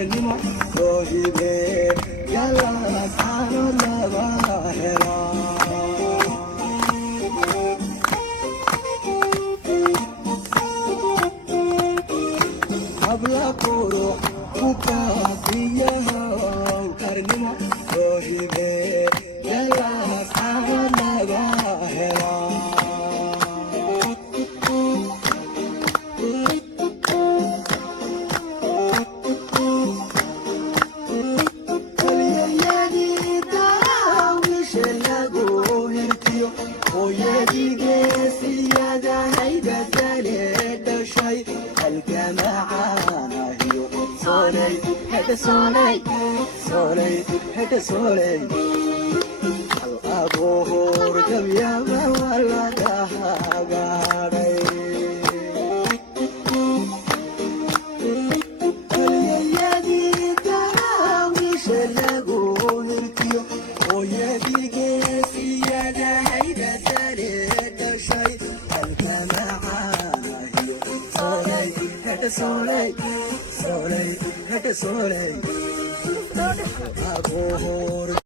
karnimo rohide yalla sano labahera abla koro uka biya karnimo rohide yalla sano labahera Soley, Al-Abur, Gabyama, Waladahagadai. Aliyadi, Tarawi, Shelago, Hirkio, Oyadi, Gesi, Yada, Haida, Tare, Dashai, Al-Kama'ana, Soley, Soley, Soley, Soley.